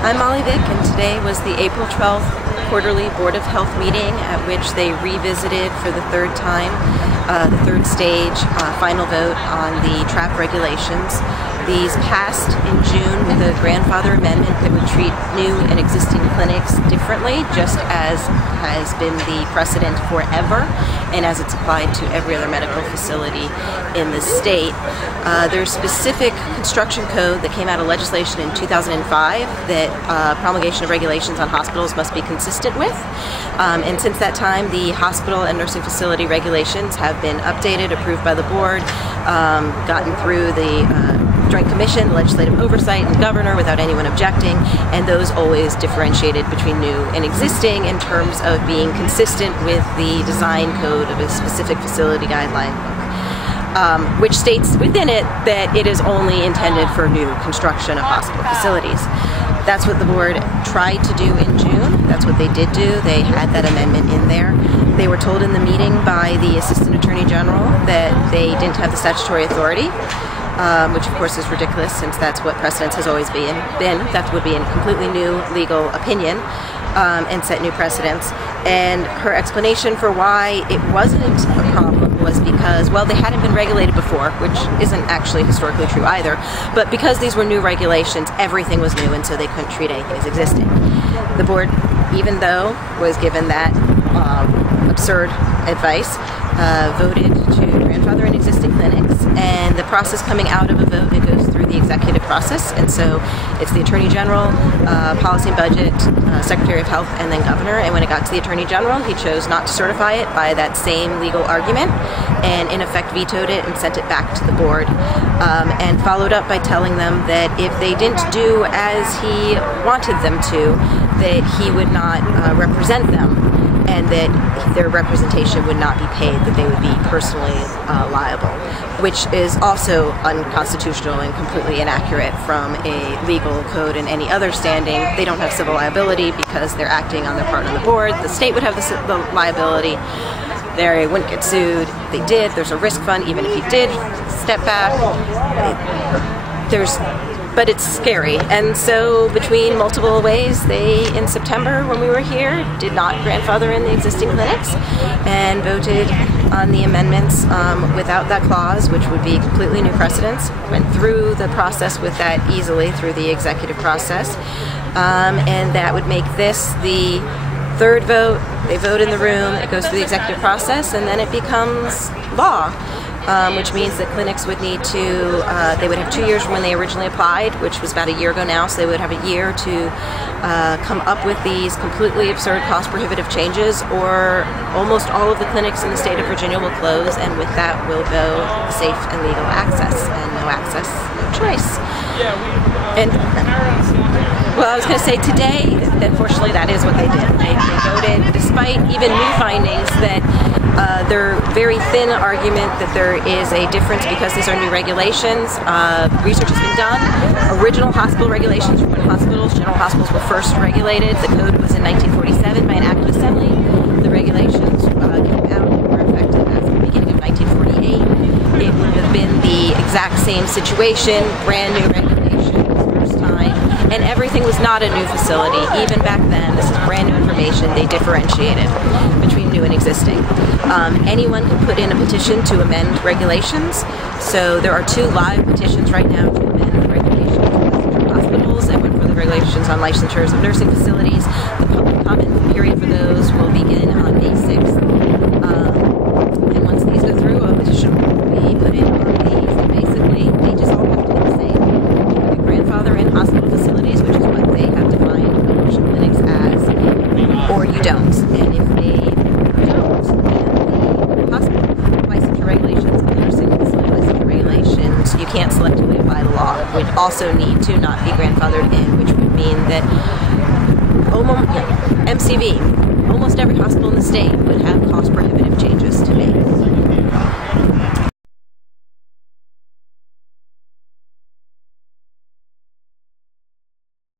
I'm Molly Vick, and today was the April 12th quarterly Board of Health meeting at which they revisited for the third time the third stage final vote on the TRAP regulations. These passed in June with a grandfather amendment that would treat new and existing clinics differently, just as has been the precedent forever and as it's applied to every other medical facility in the state. There's specific construction code that came out of legislation in 2005 that promulgation of regulations on hospitals must be consistent with. And since that time, the hospital and nursing facility regulations have been updated, approved by the board, gotten through the Joint Commission, the legislative oversight, and the governor without anyone objecting, and those always differentiated between new and existing in terms of being consistent with the design code of a specific facility guideline book, which states within it that it is only intended for new construction of hospital facilities. That's what the board tried to do in June. That's what they did do. They had that amendment in there. They were told in the meeting by the Assistant Attorney General that they didn't have the statutory authority, which of course is ridiculous since that's what precedence has always been. That would be a completely new legal opinion and set new precedents. And her explanation for why it wasn't a problem was because, well, they hadn't been regulated before, which isn't actually historically true either, but because these were new regulations, everything was new, and so they couldn't treat anything as existing. The board, even though was given that absurd advice, voted to grandfather in existing clinics, and the process coming out of a vote, it goes through the executive process, and so it's the Attorney General, Policy and Budget, Secretary of Health, and then Governor. And when it got to the Attorney General, he chose not to certify it by that same legal argument, and in effect vetoed it and sent it back to the board, and followed up by telling them that if they didn't do as he wanted them to, that he would not represent them, and that their representation would not be paid, that they would be personally liable, which is also unconstitutional and completely inaccurate from a legal code and any other standing. They don't have civil liability because they're acting on their part on the board. The state would have the liability. They wouldn't get sued. They did. There's a risk fund even if he did step back. But it's scary, and so between multiple ways, they, in September when we were here, did not grandfather in the existing clinics and voted on the amendments without that clause, which would be completely new precedents. Went through the process with that easily through the executive process, and that would make this the third vote. They vote in the room, it goes through the executive process, and then it becomes law. Which means that clinics would need to, they would have 2 years from when they originally applied, which was about a year ago now, so they would have a year to come up with these completely absurd cost-prohibitive changes, or almost all of the clinics in the state of Virginia will close, and with that will go safe and legal access, and no access, no choice. And, well, I was going to say today, unfortunately, that is what they did. They voted, despite even new findings, that their very thin argument that there is a difference because these are new regulations. Research has been done. Original hospital regulations from when general hospitals were first regulated. The code was in 1947 by an act of assembly. The regulations came out and were effective as of the beginning of 1948. It would have been the exact same situation, brand new regulations, first time, and everything was not a new facility. Even back then, this is brand new information. They differentiated between new and existing. Anyone can put in a petition to amend regulations. So there are 2 live petitions right now to amend the regulations for hospitals and one for the regulations on licensures of nursing facilities. The public comment period for those will begin on May 6th. And once these go through, a petition will be put in on these. And basically, they just all have to be the same. You have a grandfather in hospital facilities, which is what they have defined abortion clinics as, or you don't. And if they don't, licensure regulations, nursing facility licensure regulations, you can't selectively apply the law. Would also need to not be grandfathered in, which would mean that MCV, almost every hospital in the state would have cost prohibitive changes to make.